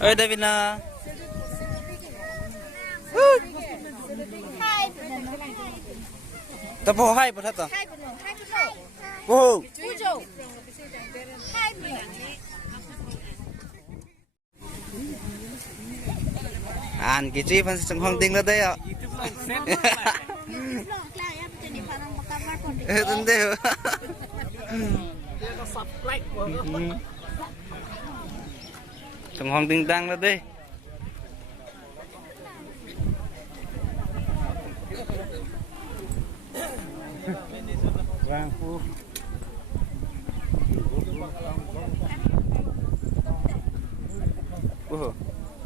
Ơi Davina. Tapo hai pa thata. Cô. An cái chi phân sang hoang ting là đây ạ. Tên đây. Sang hoang ting tang là đây. Vang phu.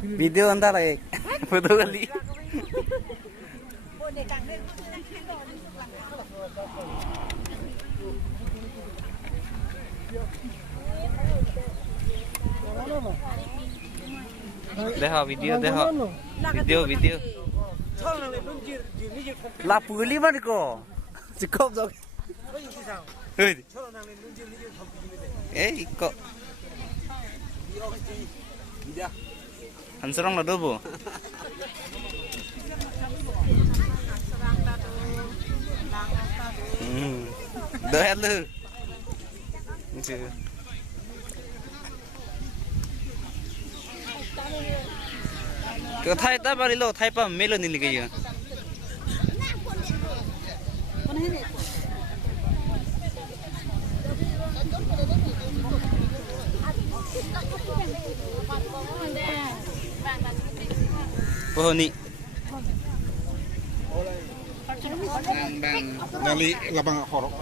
Video anda lagi. Foto kali. Deha video deha. Video. Lapu lima ni ko. Cukup dong. Kok. Hanserong lah dobo. Doyan lu. Ke thai ta bari lo thai pa melo ni lagi ya. Oh ni. Bang dari labang horok.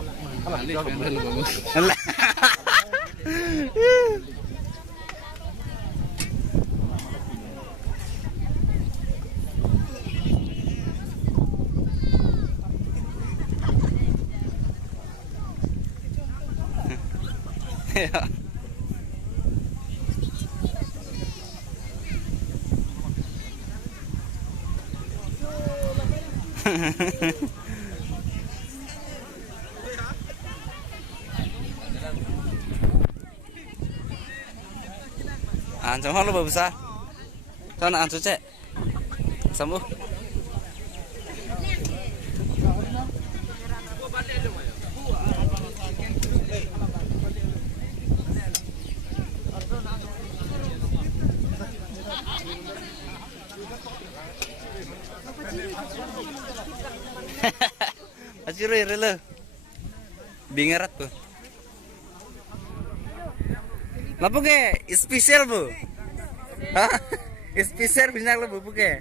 An trong lo besar. Sana an cuce. Sambu. Asyik rela. Bingarat tuh. Lapu ke spesial bu, hah? Spesial bintang lo bu ke?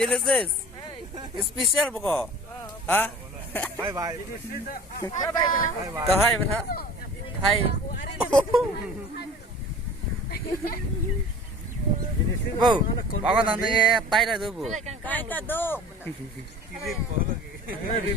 Genesis, spesial bu kok? Hah? Bye bye. Kau hai betul? Hai. Bu, bawa nanti tay lah tu bu. Tay kado. Keren lagi.